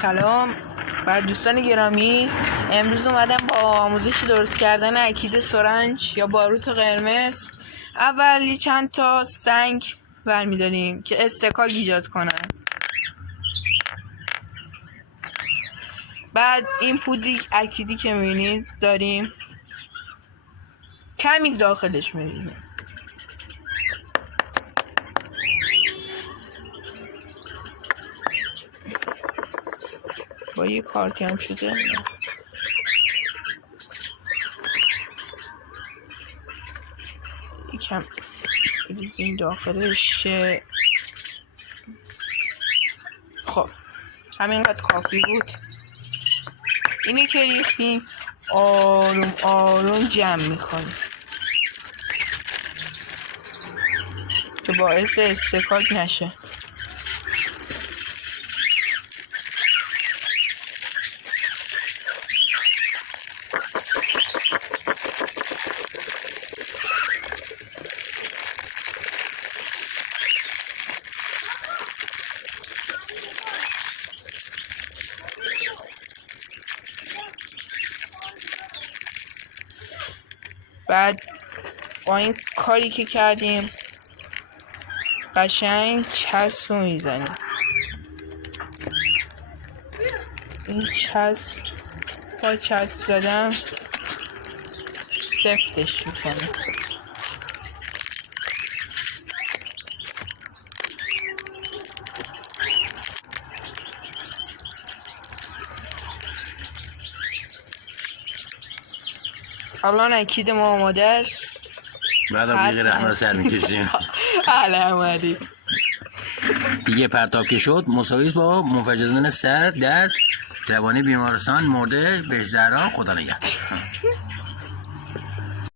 سلام بر دوستان گرامی. امروز اومدم با آموزش درست کردن اکید سرنج یا باروت قرمز. اول چند تا سنگ برمی‌داریم که استکاک ایجاد کنن. بعد این پودی اکیدی که می‌بینید داریم کمی داخلش می‌بینید. با یه کار کم شده یکم این داخلش. خب همینقدر کافی بود. اینی که ریختیم آروم آروم جمع میکنیم که باعث استکاک نشه. بعد با این کاری که کردیم قشنگ چسب رو میزنیم. این چسب با چسب زدم سفتش میکنه. الان اکید ما آماده است. بعد بیغ رحمه سر میکشیم. علامتی دیگه پرتاب که شد مساویس با منفجر سر دست روانی بیمارستان مرده بهش زهران خدا نگهدار.